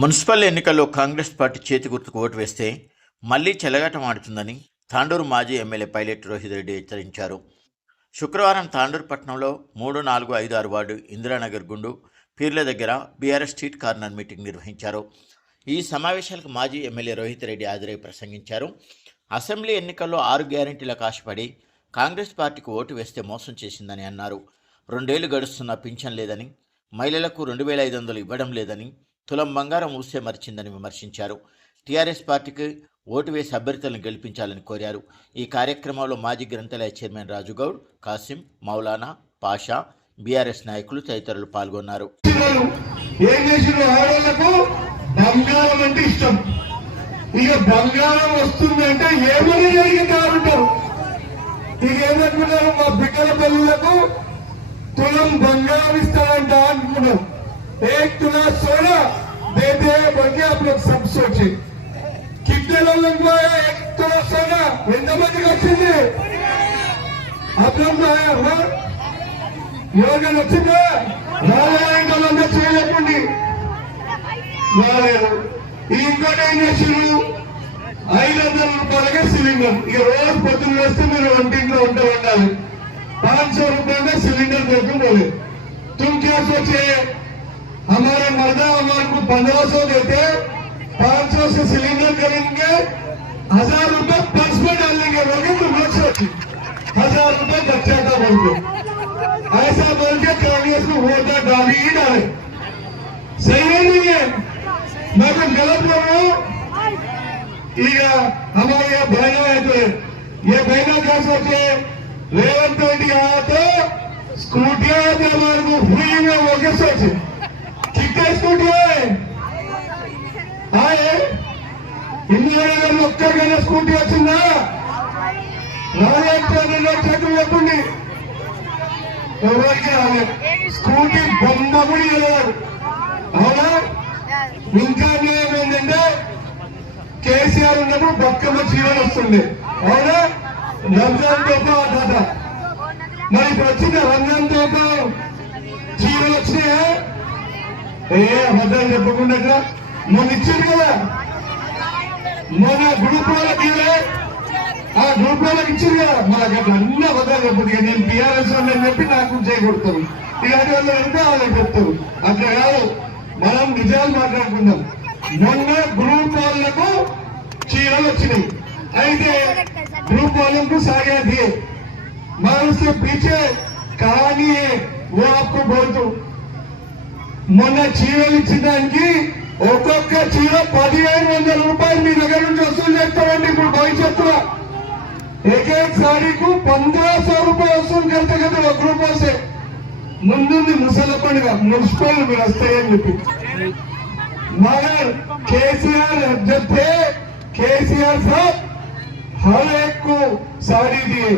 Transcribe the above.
Municipal ఎన్నికల్లో Congress party చేతి గుర్తుకు ఓటు వేస్తే మళ్లీ చెలగాటం ఆడుతుందని తాండూరు మాజీ ఎమ్మెల్యే పైలట్ రోహిత్ రెడ్డి హెచ్చరించారు. శుక్రవారం తాండూరు పట్టణంలో 3, 4, 5, 6 వార్డు ఇందిరానగర్ గుండు పీర్ల దగ్గర బీఆర్ఎస్ స్ట్రీట్ కార్నర్ మీటింగ్ నిర్వహించారు. ఈ సమావేశాలకు మాజీ ఎమ్మెల్యే రోహిత్ రెడ్డి హాజరై ప్రసంగించారు. అసెంబ్లీ ఎన్నికల్లో 6 గ్యారెంటీలకు ఆశపడి కాంగ్రెస్ పార్టీకి ఓటు వేస్తే మోసం చేసిందని అన్నారు. 2 ఏళ్లు గడుస్తున్నా పింఛన్ లేదని, మహిళలకు 2500 ఇవ్వడం లేదని, తులం బంగారం ఊసే మరిచిందని విమర్శించారు. టీఆర్ఎస్ పార్టీకి ఓటు వేసి అభ్యర్థులను గెలిపించాలని కోరారు. ఈ కార్యక్రమంలో మాజీ గ్రంథాలయ చైర్మన్ రాజుగౌడ్, కాసిం, మౌలానా, పాషా, బీఆర్ఎస్ నాయకులు తదితరులు పాల్గొన్నారు. బంగారం వస్తుందంటే ఏమని జరిగింటారు. ఇక ఏమనుకున్నారు, మా బిడ్డల పెళ్లకు తులం బంగారం ఇస్తారంట అనుకున్నాం. 1 तुला सोना देते हैं बोल के आप लोग सब सोचे. कितने लोगों को 1 तुला सोना ఎంతమందికి వచ్చింది? आप लोग को आया हुआ యోగం వచ్చిందా? రాజాంగంలో చేయలేకండి రాలేదు. ఇంకోటి ఏం చేసారు, 500 రూపాయలకే సిలిండర్. ఇక రోజు పొద్దున్న వస్తే మీరు వంటింట్లో ఉంటూ ఉండాలి. 500 रुपये सिलेंडर देखो बोले. तुम क्या सोचे, हमारे मर्दा हमारे को 1500 देते, 500 से सिलेंडर करेंगे, 1000 रुपये पर्स में डालेंगे. बोले तुम लोग सोचिए 1000 रुपये बच्चा का बोल के ऐसा बोल के कांग्रेस को वोट डाली ही डाले. सही है नहीं है? मैं कुछ गलत बोल रहा हूँ? हमारे यहाँ बहना है तो ये बहना क्या सोचे, रेवंत रेड्डी आया तो स्कूटी आया तो हमारे को फ्री में वो क्या सोचे. कितने स्कूटी आए ఇందిరానగర్ ఒక్కరికైనా స్కూటీ వచ్చిందా? రాజేంద్ర చేతులు చెప్పండి, ఎవరికి రాలేదు. స్కూటీ బొమ్మ కూడా వెళ్ళారు. అవునా? ఇంకా న్యాయం ఏంటంటే కేసీఆర్ ఉన్నప్పుడు బతుకమ్మ చీరలు వస్తుండే. అవునా? రంజాన్ తోప దాదా. మరి ఇప్పుడు వచ్చింది రంజాన్ తోప చీరలు వచ్చినాయా? అబద్ధాలు చెప్పకుండా మొన్న ఇచ్చింది కదా, మొన్న గ్రూప్ వాళ్ళకి ఆ గ్రూప్ వాళ్ళకి ఇచ్చింది కదా. మనకి అట్లా అన్ని అబద్ధాలు చెప్పదు. నేను టీఆర్ఎస్ అని చెప్పి నాకు చేయకూడతారు. ఇలాంటి వాళ్ళు వెళ్తే వాళ్ళకి చెప్తారు. అట్లా కాదు, మనం నిజాలు మాట్లాడుకుందాం. మొన్న గ్రూప్ వాళ్లకు చీరలు వచ్చినాయి. అయితే ग्रुप वालों को साड़ियां दिए, मैं उसके पीछे कहानी है वो आपको बोल दूं. మొన్న చీరలు ఇచ్చడానికి ఒక్కొక్క చీర 1500 రూపాయలు మీ దగ్గర నుంచి వసూలు చేస్తారండి. ఇప్పుడు భవిష్యత్తులో एक साड़ी को 1500 रुपये వసూలు करते కదా ఒక గ్రూప్ से. ముందుంది ముసలి పండుగ, మున్సిపల్ మీరు వస్తాయని చెప్పి. मगर केसीआर जब थे, केसीआर साहब हर एक को साड़ी दिए.